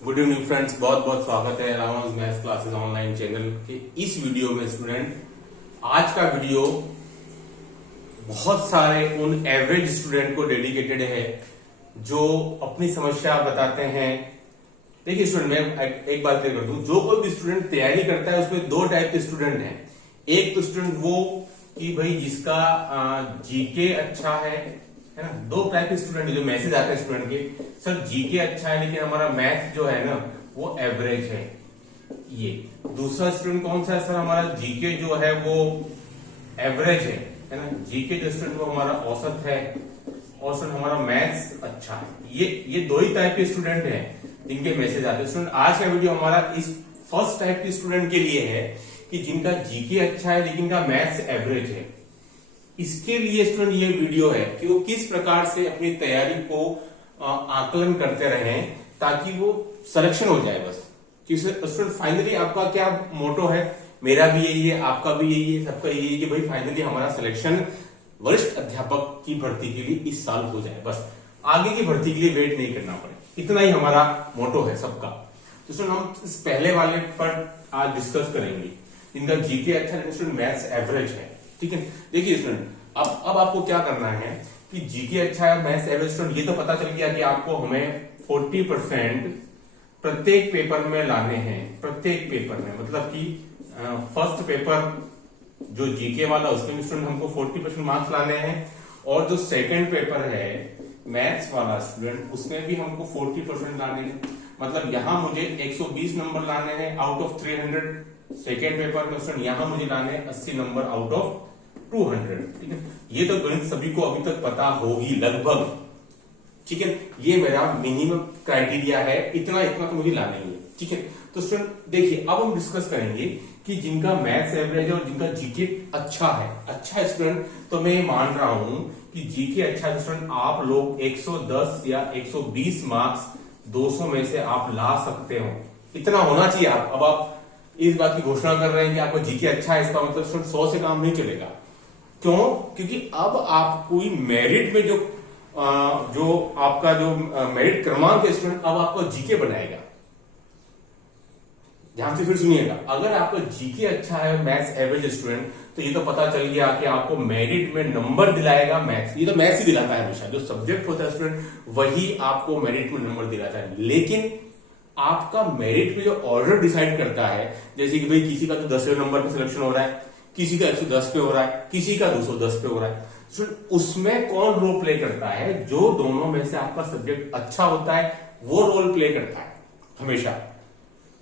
Good evening friends, बहुत बहुत स्वागत है Ravan maths classes online channel के इस वीडियो में। स्टूडेंट, आज का वीडियो बहुत सारे उन एवरेज स्टूडेंट को डेडिकेटेड है जो अपनी समस्या बताते हैं। देखिए स्टूडेंट, मैं एक बात क्लियर कर दूं, जो कोई भी स्टूडेंट तैयारी करता है उसमें दो टाइप के स्टूडेंट हैं। एक तो स्टूडेंट वो कि भाई जिसका जीके अच्छा है ना। दो टाइप के स्टूडेंट जो मैसेज आते हैं स्टूडेंट के, सर जीके अच्छा है लेकिन हमारा मैथ जो है ना वो एवरेज है। ये दूसरा स्टूडेंट कौन सा है, सर हमारा जीके जो है वो एवरेज है ना। जीके जो स्टूडेंट वो हमारा औसत है और स्टूडेंट हमारा मैथ्स अच्छा है। ये दो ही टाइप के स्टूडेंट हैं जिनके मैसेज आते हैं। स्टूडेंट, आज का वीडियो हमारा इस फर्स्ट टाइप के स्टूडेंट के लिए है कि जिनका जीके अच्छा है लेकिन का मैथ्स एवरेज है। इसके लिए स्टूडेंट ये वीडियो है कि वो किस प्रकार से अपनी तैयारी को आकलन करते रहें ताकि वो सिलेक्शन हो जाए। बस कि स्टूडेंट फाइनली आपका क्या मोटो है, मेरा भी यही है, आपका भी यही है, सबका यही है कि भाई फाइनली हमारा सिलेक्शन वरिष्ठ अध्यापक की भर्ती के लिए इस साल हो जाए। बस आगे की भर्ती के लिए वेट नहीं करना पड़े, इतना ही हमारा मोटो है सबका। तो स्टूडेंट, हम इस पहले वाले पर आज डिस्कस करेंगे जिनका जीके अच्छा है, स्टूडेंट मैथ्स एवरेज है। ठीक है, देखिए स्टूडेंट, अब आपको क्या करना है कि जीके अच्छा है, मैथ्स एवरेज। स्टूडेंट, ये तो पता चल गया कि आपको हमें 40% प्रत्येक पेपर में लाने हैं। प्रत्येक पेपर में मतलब कि फर्स्ट पेपर जो जीके वाला उसमें स्टूडेंट हमको 40% मार्क्स लाने हैं, और जो सेकंड पेपर है मैथ्स वाला स्टूडेंट उसमें भी हमको 40% लाने हैं। मतलब यहां मुझे 120 नंबर लाने हैं आउट ऑफ 300। सेकेंड पेपर में स्टूडेंट यहां मुझे लाने 80 नंबर आउट ऑफ 200। ठीक है, ये तो गणित सभी को अभी तक पता होगी लगभग। ठीक है, ये मेरा मिनिमम क्राइटेरिया है, इतना इतना तो मुझे लाना ही है। ठीक है, तो स्टूडेंट देखिए, अब हम डिस्कस करेंगे कि जिनका मैथ्स एवरेज और जिनका जीके अच्छा है स्टूडेंट, तो मैं मान रहा हूं कि जीके अच्छा है स्टूडेंट, आप लोग 110 या 120 मार्क्स 200 में से आप ला सकते हो। इतना होना चाहिए। अब आप इस बात की घोषणा कर रहे हैं कि आपका जीके अच्छा है, इसका मतलब स्टूडेंट 100 से काम नहीं चलेगा। क्यों? क्योंकि अब आप कोई मेरिट में जो आपका जो मेरिट क्रमांक है स्टूडेंट, अब आपका जीके बनाएगा। ध्यान से फिर सुनिएगा, अगर आपका जीके अच्छा है मैथ्स एवरेज स्टूडेंट, तो ये तो पता चल गया कि आपको मेरिट में नंबर दिलाएगा मैथ्स। ये तो मैथ्स ही दिलाता है हमेशा, जो सब्जेक्ट होता है स्टूडेंट वही आपको मेरिट में नंबर दिलाता है। लेकिन आपका मेरिट में जो ऑर्डर डिसाइड करता है, जैसे कि भाई किसी का तो 10वें नंबर पे सिलेक्शन हो रहा है, किसी का 110 पे हो रहा है, किसी का 210 पे हो रहा है, तो उसमें कौन रोल प्ले करता है? जो दोनों में से आपका सब्जेक्ट अच्छा होता है वो रोल प्ले करता है हमेशा।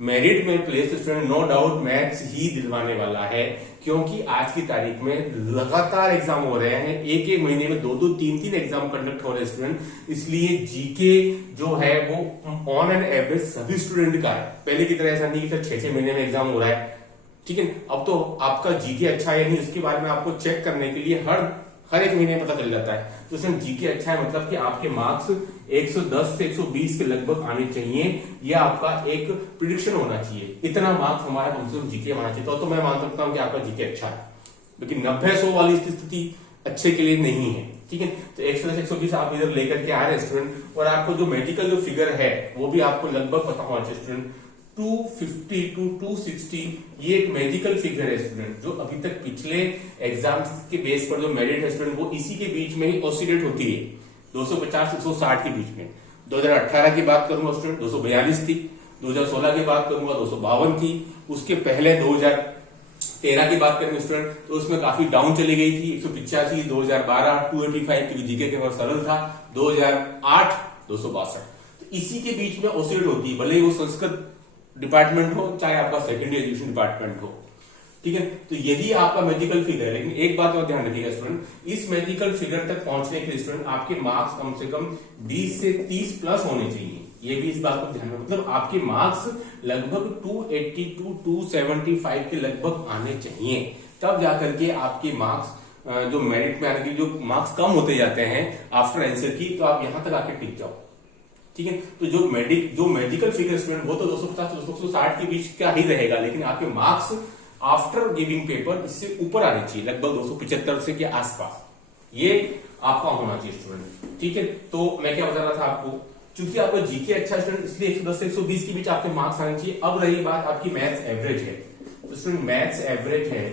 मेरिट में place student no doubt maths ही दिलवाने वाला है, क्योंकि आज की तारीख में लगातार एग्जाम हो रहे हैं, एक एक महीने में 2-2, 3-3 एग्जाम कंडक्ट हो रहे हैं स्टूडेंट। इसलिए जीके जो है वो ऑन एन एवरेज सभी स्टूडेंट का है। पहले की तरह ऐसा नहीं कि सर 6-6 महीने में एग्जाम हो रहा है। ठीक है, अब तो आपका जीके अच्छा है नहीं, उसके बारे में आपको चेक करने के लिए हर एक महीने में पता चल जाता है। तो सर जीके अच्छा है मतलब कि आपके मार्क्स 110 से 120 के लगभग आने चाहिए, यह आपका एक प्रिडिक्शन होना चाहिए। इतना मार्क्स हमारा कम से कम जीके होना चाहिए, तो मैं मान सकता हूं कि आपका जीके अच्छा है। लेकिन 90-100 वाली स्थिति अच्छे के लिए नहीं है। ठीक है, तो 110 से 120 आप इधर लेकर के आ रहे हैं स्टूडेंट, और आपको जो मेडिकल जो फिगर है वो भी आपको लगभग पता होना चाहिए स्टूडेंट। 250 to 260 ये एक मैजिकल फिगर है स्टूडेंट, जो अभी तक पिछले एग्जाम्स के बेस पर जो मेरिट है स्टूडेंट वो इसी के बीच में ही ऑसिलेट होती है, 250 से 160 के बीच में। 2018 की बात करूंगा स्टूडेंट 242 थी, 2016 की बात करूंगा 252 थी, उसके पहले 2013 की बात करेंगे स्टूडेंट तो उसमें काफी डाउन चली गई थी, 185, 2012 285 की जीके के बहुत सरल था, 2008 262। तो इसी के बीच में ऑसिलेट होती है, भले ही वो संस्कृत डिपार्टमेंट हो चाहे आपका सेकेंडरी एजुकेशन डिपार्टमेंट हो। ठीक है, तो यही आपका मैजिकल फिगर है। लेकिन एक बात और ध्यान रखिएगा स्टूडेंट, इस मैजिकल फिगर तक पहुंचने के लिए स्टूडेंट आपके मार्क्स कम से कम 20 से 30 प्लस होने चाहिए। ये भी इस बात को ध्यान रखना, मतलब आपके मार्क्स लगभग 280 to 275 के लगभग आने चाहिए, तब जाकर के आपके मार्क्स जो मेरिट में आने के जो मार्क्स कम होते जाते हैं आफ्टर आंसर की, तो आप यहां तक आके टिक जाओ। ठीक है, तो जो मैजिकल फिगर स्टूडेंट वो तो 250 260 के बीच का ही रहेगा, लेकिन आपके मार्क्स आफ्टर गिविंग पेपर इससे ऊपर आने चाहिए, लगभग 275 से के आसपास। ये आपका होना चाहिए स्टूडेंट। ठीक है, तो मैं क्या बता रहा था आपको चूंकि आपका जीके अच्छा स्टूडेंट, इसलिए 110 से 120 के बीच आपके मार्क्स आने चाहिए। अब रही बात आपकी मैथ्स एवरेज है, तो स्टूडेंट मैथ्स एवरेज है,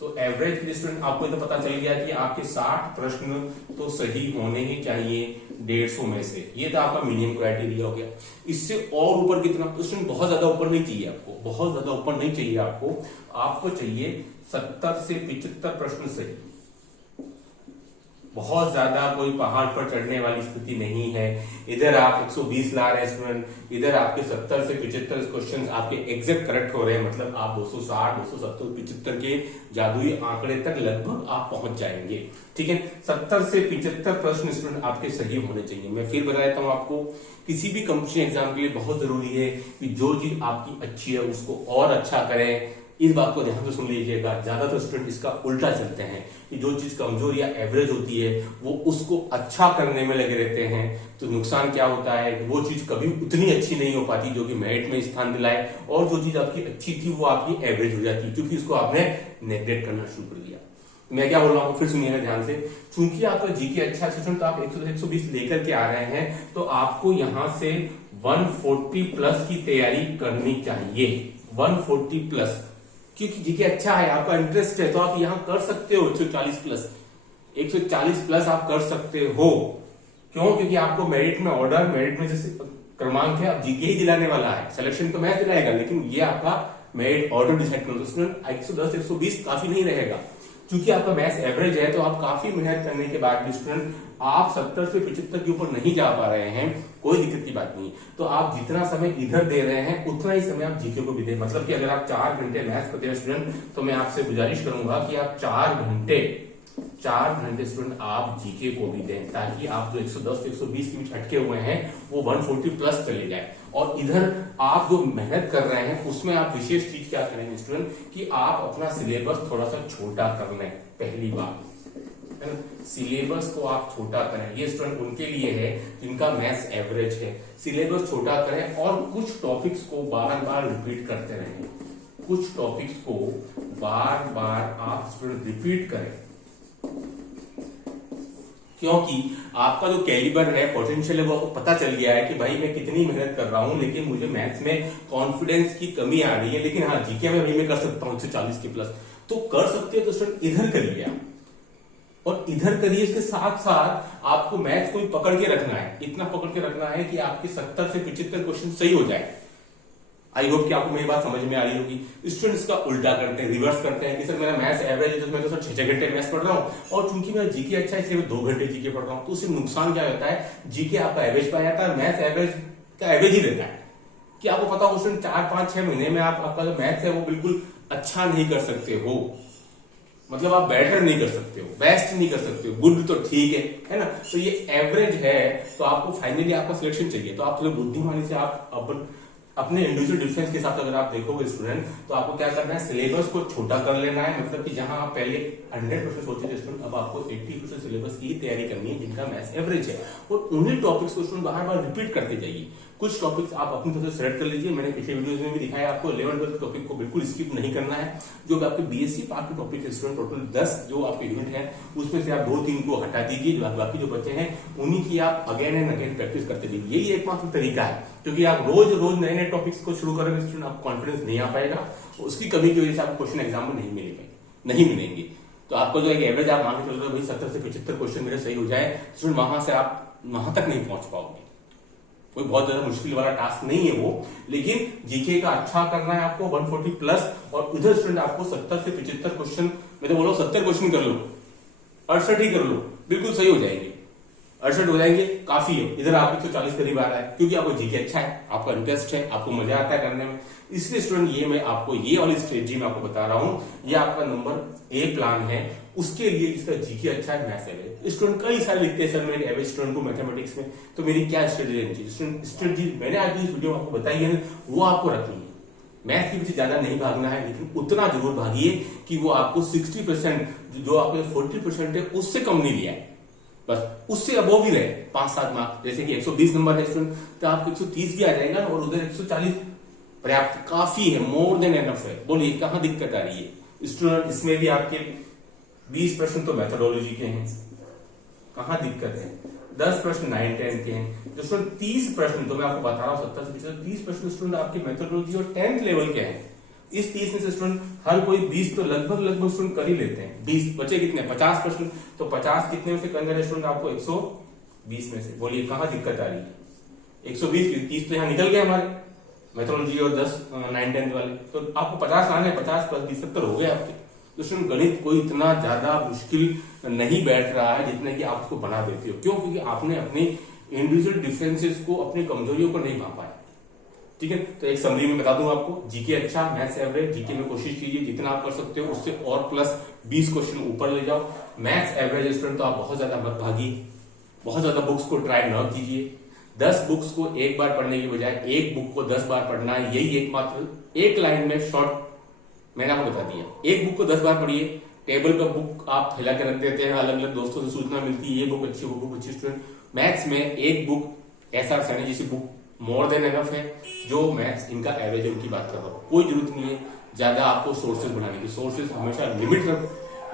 तो एवरेज के स्टूडेंट आपको तो पता चल गया कि आपके 60 प्रश्न तो सही होने ही चाहिए 150 में से। ये तो आपका मिनिमम क्राइटेरिया हो गया। इससे और ऊपर कितना, तो स्टूडेंट बहुत ज्यादा ऊपर नहीं चाहिए आपको, बहुत ज्यादा ऊपर नहीं चाहिए आपको चाहिए 70 से 75 प्रश्न सही। बहुत ज्यादा कोई पहाड़ पर चढ़ने वाली स्थिति नहीं है। इधर आप 120 ला रहे हैं स्टूडेंट, इधर आपके 70 से 75 क्वेश्चन आपके एग्जैक्ट करेक्ट हो रहे हैं, मतलब आप 260, 270, 75 के जादुई आंकड़े तक लगभग आप पहुंच जाएंगे। ठीक है, 70 से 75 प्रश्न स्टूडेंट आपके सही होने चाहिए। मैं फिर बता देता हूं आपको, किसी भी कंपनी एग्जाम के लिए बहुत जरूरी है कि जो चीज आपकी अच्छी है उसको और अच्छा करें। इस बात को ध्यान से सुन लीजिएगा। ज्यादातर स्टूडेंट इसका उल्टा चलते हैं कि जो चीज कमजोर या एवरेज होती है वो उसको अच्छा करने में लगे रहते हैं, तो नुकसान क्या होता है, वो चीज कभी उतनी अच्छी नहीं हो पाती जो कि मेरिट में स्थान दिलाए, और जो चीज आपकी अच्छी थी वो आपकी एवरेज हो जाती है, क्योंकि उसको आपने नेग्लेक्ट करना शुरू कर दिया। मैं क्या बोल रहा हूँ फिर सुनिएगा ध्यान से। चूंकि आपका जीके अच्छा स्टूडेंट, तो आप 120 लेकर के आ रहे हैं, तो आपको यहां से 140 प्लस की तैयारी करनी चाहिए। 140 प्लस, क्योंकि जीके अच्छा है, आपका इंटरेस्ट है, तो आप यहां कर सकते हो 140 प्लस। 140 प्लस आप कर सकते हो। क्यों? क्योंकि आपको मेरिट में ऑर्डर, मेरिट में जैसे क्रमांक है, आप जीके ही दिलाने वाला है। सिलेक्शन तो मैथ दिलाएगा, लेकिन ये आपका मेरिट ऑर्डर डिसाइड करो। स्टूडेंट 110 120 काफी नहीं रहेगा, क्योंकि आपका मैथ्स एवरेज है, तो आप काफी मेहनत करने के बाद भी स्टूडेंट आप 70 से 75 के ऊपर नहीं जा पा रहे हैं, कोई दिक्कत की बात नहीं। तो आप जितना समय इधर दे रहे हैं उतना ही समय आप जीके को भी दें। मतलब कि अगर आप 4 घंटे मैथ्स करते हैं स्टूडेंट, तो मैं आपसे गुजारिश करूंगा कि आप 4 घंटे स्टूडेंट आप जीके को भी दें, ताकि आप जो 110 से 120 के बीच अटके हुए हैं वो 140 प्लस चले जाए। और इधर आप जो मेहनत कर रहे हैं उसमें आप विशेष चीज क्या करेंगे स्टूडेंट, कि आप अपना सिलेबस थोड़ा सा छोटा कर लें। पहली बात है ना, सिलेबस को आप छोटा करें। ये स्टूडेंट उनके लिए है जिनका मैथ्स एवरेज है। सिलेबस छोटा करें और कुछ टॉपिक्स को बार बार रिपीट करते रहें। कुछ टॉपिक्स को बार बार आप स्टूडेंट रिपीट करें, क्योंकि आपका जो कैलिबर है, पोटेंशियल है, वो आपको पता चल गया है कि भाई मैं कितनी मेहनत कर रहा हूं, लेकिन मुझे मैथ्स में कॉन्फिडेंस की कमी आ रही है। लेकिन हाँ, जीके में भाई मैं कर सकता हूं 140 के प्लस, तो कर सकते हो। तो स्टूडेंट इधर करिए आप, और इधर करिए। इसके साथ साथ आपको मैथ्स को भी पकड़ के रखना है, इतना पकड़ के रखना है कि आपके 70 से 75 क्वेश्चन सही हो जाए। आई होप कि आपको मेरी बात समझ में आ रही होगी। स्टूडेंट्स का उल्टा करते हैं, रिवर्स करते हैं कि सर मेरा मैथ्स एवरेज है, तो मैं तो सर 6 घंटे मैथ्स पढ़ रहा हूँ, और चूंकि मेरा जीके अच्छा है इसलिए मैं 2 घंटे जीके पढ़ रहा हूँ। तो उससे नुकसान क्या होता है, जीके आपका एवरेज पाया जाता है, मैथ्स एवरेज का एवरेज ही रहता है। कि आपको पता हो स्टूडेंट 4, 5, 6 महीने में आप आपका जो मैथ्स है वो बिल्कुल अच्छा नहीं कर सकते हो। मतलब आप बेटर नहीं कर सकते हो, बेस्ट नहीं कर सकते हो, गुड तो ठीक है ना। तो ये एवरेज है, तो आपको फाइनली आपका सिलेक्शन चाहिए। तो आप थोड़े बुद्धिमानी से आप अपने इंडिविजुअल डिफरेंस के हिसाब से अगर आप देखोगे स्टूडेंट, तो आपको क्या करना है, सिलेबस को छोटा कर लेना है। मतलब कि जहां आप पहले 100% सोचते थे स्टूडेंट, अब आपको 80% सिलेबस की तैयारी करनी है जिनका मैथ्स एवरेज है, और उन्हीं टॉपिक्स को स्टूडेंट बार बार रिपीट करते जाइए। कुछ टॉपिक्स आप अपनी तरफ से सेलेक्ट कर लीजिए। मैंने पिछले वीडियोस में भी दिखाया आपको 11-12 टॉपिक को बिल्कुल स्किप नहीं करना है। जो आपके बीएससी पार्ट के टॉपिक है स्टूडेंट, टोटल 10 जो आपके यूनिट है, उसमें से आप 2-3 को हटा दीजिए। बाकी जो बच्चे हैं उन्हीं की आप अगेन एंड अगेन प्रैक्टिस करते जाइए। यही एकमात्र तरीका है, क्योंकि आप रोज रोज नए नए टॉपिक्स को शुरू करेंगे स्टूडेंट, आपको कॉन्फिडेंस नहीं आ पाएगा। उसकी कमी की वजह से आपको क्वेश्चन एग्जाम में नहीं मिलेंगे। तो आपको जो एक एवरेज आप मान के चल रहे हो भाई 70 से 75 क्वेश्चन मेरे सही हो जाए, स्टूडेंट वहां से आप वहां तक नहीं पहुंच पाओगे। कोई बहुत ज्यादा मुश्किल वाला टास्क नहीं है वो, लेकिन जीके का अच्छा करना है आपको 140 प्लस, और उधर स्टूडेंट आपको 70 से 75 क्वेश्चन, मैं तो बोल रहा हूं 70 क्वेश्चन कर लो, 68 ही कर लो, बिल्कुल सही हो जाएंगे। 68 हो जाएंगे, काफी है। इधर आप 140 करीब आ रहा है, क्योंकि आपको जीके अच्छा है, आपका इंटरेस्ट है, आपको मजा आता है करने में। इसलिए स्टूडेंट ये मैं आपको ये वाली स्ट्रेटजी में आपको बता रहा हूं, ये आपका नंबर 1 प्लान है उसके लिए जिसका जीके अच्छा है, मैथ्स एवरेज। स्टूडेंट कई सारे लिखते हैं सर मेरे एवरेज स्टूडेंट को मैथमेटिक्स में, तो मेरी क्या स्ट्रेटजी रहनी चाहिए। स्टूडेंट स्ट्रेटजी मैंने आज इस वीडियो में आपको बताई है, वो आपको रखनी है। मैथ के पीछे ज्यादा नहीं भागना है, लेकिन उतना जरूर भागिए कि वो आपको 60%, जो आपके 40% है उससे कम नहीं लिया है, बस उससे अबोव ही रहे 5-7 मार्क्स। जैसे कि 120 नंबर है स्टूडेंट, तो आपको 130 भी आ जाएगा, और उधर 140 पर्याप्त, काफी है, मोर देन एनफ है। बोलिए कहां दिक्कत आ रही है स्टूडेंट। इसमें भी आपके 20 प्रश्न तो मेथोडोलॉजी के हैं, कहां दिक्कत है। 10 प्रश्न 9-10 के हैं। जो स्टूडेंट 30 प्रश्न, तो मैं आपको बता रहा हूँ 70 से पिछले 30 प्रश्न स्टूडेंट आपके मेथोडोलॉजी और 10th लेवल के हैं। इस 30 में से स्टूडेंट हर कोई 20 तो लगभग स्टूडेंट कर ही लेते हैं। 20 बचे कितने, 50 प्रश्न, तो 50 कितने में से करने हैं स्टूडेंट आपको, 120 में से। बोलिए कहां दिक्कत आ रही है? 120 की 30 तो यहाँ निकल गए हमारे मेथोडोलॉजी और 10 9-10 वाले, तो आपको 50 लाने हैं। 50 + 20 70 हो गए आपके। तो स्टूडेंट गणित कोई इतना ज्यादा मुश्किल नहीं बैठ रहा है जितने कि आप उसको बना देते हो। क्यों? क्योंकि आपने अपनी इंडिविजुअल डिफरेंसेस को, अपनी कमजोरियों को नहीं भापा है। ठीक है, तो एक समरी में बता दूं आपको, जीके अच्छा, मैथ्स एवरेज। जीके में कोशिश कीजिए जितना आप कर सकते हो उससे और प्लस 20 क्वेश्चन ऊपर ले जाओ। मैथ्स एवरेज स्टूडेंट तो आप बहुत ज्यादा मत भागिए, बहुत ज्यादा बुक्स को ट्राई न कीजिए। 10 बुक्स को एक बार पढ़ने की बजाय एक बुक को 10 बार पढ़ना है, यही एकमात्र एक लाइन में शॉर्ट मैंने आपको बता दिया। एक बुक को 10 बार पढ़िए। टेबल पर बुक आप फैला के रख देते हैं, अलग अलग दोस्तों से सूचना मिलती है, ये बुक अच्छी, वो बुक अच्छी। स्टूडेंट मैथ्स में एक बुक ऐसा सैनी जैसी बुक मोर देन एनफ है। जो मैथ्स इनका एवरेज है उनकी बात कर रहा हूं, कोई जरूरत नहीं है ज्यादा आपको सोर्सेज बढ़ाने की। सोर्सेज हमेशा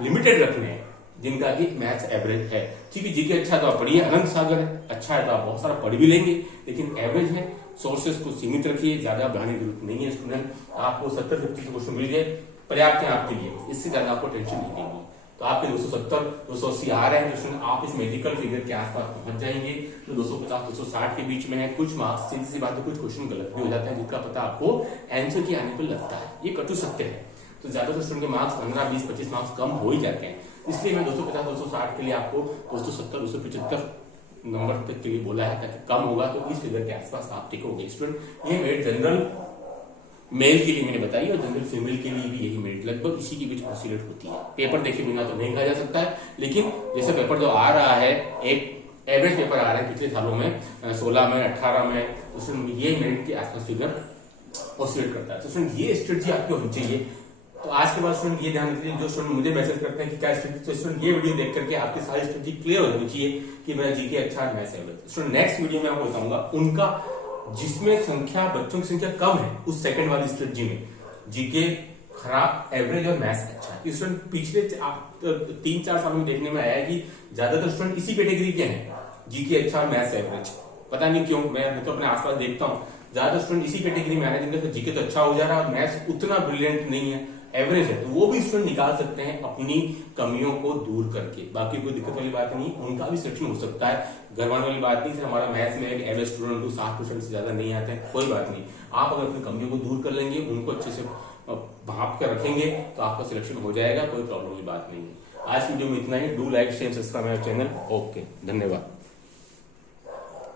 लिमिटेड रखने हैं जिनका कि मैथ्स एवरेज है। ठीक है, जीके अच्छा तो आप पढ़िए, अनंत सागर है, अच्छा है तो आप बहुत सारा पढ़ भी लेंगे, लेकिन एवरेज है। सोर्सेज को सीमित रखिए, ज्यादा बढ़ाने की जरूरत नहीं है। स्टूडेंट आपको 70 से 50 क्वेश्चन मिल जाए, पर्याप्त है आपके लिए, इससे ज्यादा आपको टेंशन नहीं लेंगे। तो आपके 270 280 आ रहे हैं तो आप इस मेडिकल फिगर के आसपास पहुंच जाएंगे। तो 250 260 के बीच में है। कुछ मार्क्स, सीधी सी बात है, कुछ क्वेश्चन गलत भी हो जाते हैं जिसका पता आपको आंसर के आने पर लगता है, ये कटु सत्य है। तो ज्यादातर स्टूडेंट के मार्क्स 15 20 25 मार्क्स कम हो ही जाते हैं। इसलिए मैं 250 260 के लिए आपको 270 275 नंबर तक के लिए बोला है, ताकि कम होगा तो इस फिगर के आसपास आप टिकोगे। स्टूडेंट ये मेरिट जनरल मेल के लिए मैंने बताई और जनरल फीमेल के लिए भी यही मेरिट लगभग इसी के बीच ऑसिलेट होती है। पेपर देखे बिना तो नहीं कहा जा सकता है, लेकिन जैसे पेपर जो आ रहा है, एक एवरेज पेपर आ रहा है पिछले सालों में 16 में 18 में, उसमें ये मेरिट के आसपास फिगर ऑसिलेट करता है। तो स्टूडेंट ये स्ट्रेटजी आपकी होनी चाहिए। तो आज के बाद स्टूडेंट ये ध्यान रखिए, जो स्टूडेंट मुझे मैसेज करते हैं कि क्या स्ट्रेटजी, तो स्टूडेंट ये वीडियो देख करके आपकी सारी स्ट्रेटजी क्लियर हो जानी चाहिए कि मेरा जीके अच्छा है, maths average. Student next video में आपको बताऊंगा उनका जिसमें संख्या, बच्चों की संख्या कम है, उस सेकंड वाली स्ट्रेटजी में जीके खराब, एवरेज और मैथ्स अच्छा। स्टूडेंट पिछले 3-4 सालों में देखने में आया है कि ज्यादातर स्टूडेंट इसी कैटेगरी के हैं, जीके अच्छा, मैथ्स एवरेज। पता नहीं क्यों, मैं तो अपने आसपास देखता हूँ ज्यादा स्टूडेंट इसी कैटेगरी में आ रहे हैं जिनका जीके तो अच्छा हो जा रहा है, मैथ्स उतना ब्रिलियंट नहीं है, एवरेज है। तो वो भी स्टूडेंट निकाल सकते हैं अपनी कमियों को दूर करके। बाकी कोई दिक्कत वाली बात नहीं, उनका भी सिलेक्शन हो सकता है, घरवाने वाली बात नहीं। हमारा मैथ्स में एक एवरेज स्टूडेंट 60% से ज्यादा नहीं आते हैं, कोई बात नहीं। आप अगर अपनी कमियों को दूर कर लेंगे, उनको अच्छे से भाप कर रखेंगे, तो आपका सिलेक्शन हो जाएगा, कोई प्रॉब्लम की बात नहीं है। आज वीडियो में इतना ही। Do like share subscribe my channel. Okay, धन्यवाद।